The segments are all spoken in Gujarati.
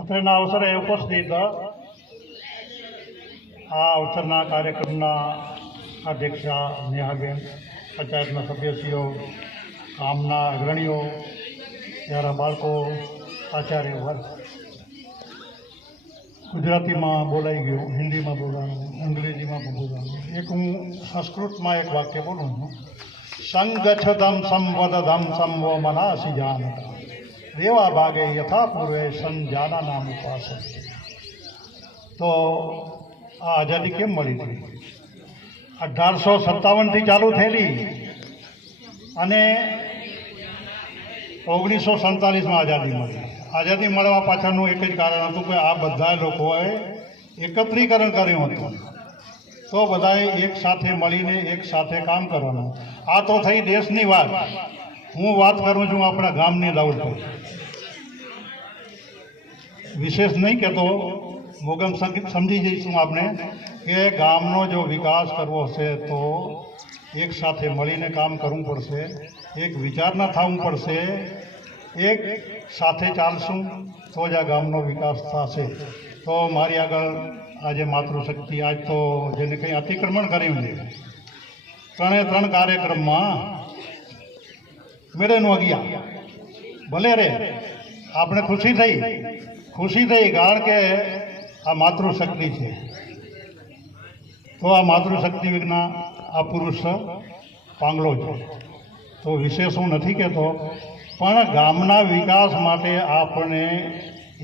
અત્રેના અવસરે ઉપસ્થિત આ અવસરના કાર્યક્રમના અધ્યક્ષા નેહાબેન, પંચાયતના સભ્યશ્રીઓ, ગામના અગ્રણીઓ, યારા બાળકો, આચાર્ય વર્ગ, ગુજરાતીમાં બોલાઈ ગયું, હિન્દીમાં બોલાવાનું, અંગ્રેજીમાં પણ બોલાવાનું. એક હું સંસ્કૃતમાં એક વાક્ય બોલું છું. સંગચ્છતમ સંવદધમ સંવો મનાસી જાનતા દેવા ભાગે યથા પૂર્વે સંજાના નામ ઉપાસ. તો આ આઝાદી કેમ મળી હતી? 1857થી ચાલુ થયેલી અને 1947માં આઝાદી મળી. આઝાદી મળવા પાછળનું એક જ કારણ હતું કે આ બધા લોકોએ એકત્રીકરણ કર્યું હતું. તો બધાએ એક સાથે મળીને એક સાથે કામ કરવાનું. આ તો થઈ દેશની વાત. હું વાત કરું છું આપણા ગામની રાઉલભાઈ. વિશેષ નહીં કહેતો, મોગમ સમજી જઈશું આપણે કે ગામનો જો વિકાસ કરવો છે તો એક સાથે મળીને કામ કરવું પડશે, એક વિચારના થવું પડશે, એક સાથે ચાલશું તો જ આ ગામનો વિકાસ થશે. તો મારી આગળ આજે માતૃશક્તિ, આજ તો જેને કંઈ અતિક્રમણ કર્યું છે, 3 કાર્યક્રમમાં મેળેનું ગયા. ભલે રે, આપણે ખુશી થઈ કારણ કે આ માતૃશક્તિ છે. તો આ માતૃશક્તિ વિના આ પુરુષ પાંગલો છે. તો વિશેષ હું નથી કહેતો, પણ ગામના વિકાસ માટે આપણે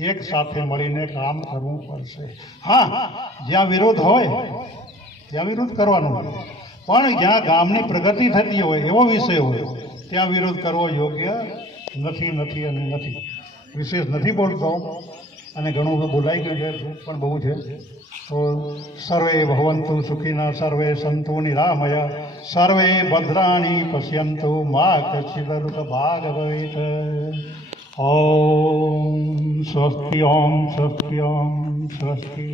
એક સાથે મળીને કામ કરવું પડશે. હા, જ્યાં વિરોધ હોય ત્યાં વિરોધ કરવાનો, પણ જ્યાં ગામની પ્રગતિ થતી હોય એવો વિષય હોય ત્યાં વિરોધ કરવો યોગ્ય નથી. વિશેષ નથી બોલતો અને ઘણું બોલાઈ ગયું છે, પણ બહુ છે. તો સર્વે ભવંતુ સુખિનઃ, સર્વે સંતુ નિરામય, સર્વે ભદ્રાણી પશ્યંતુ, મા કશ્ચિદ ભાગ ભવેત. ઓમ સ્વસ્તિ, ઓમ સ્વસ્તિ, ઓમ સ્વસ્તિ.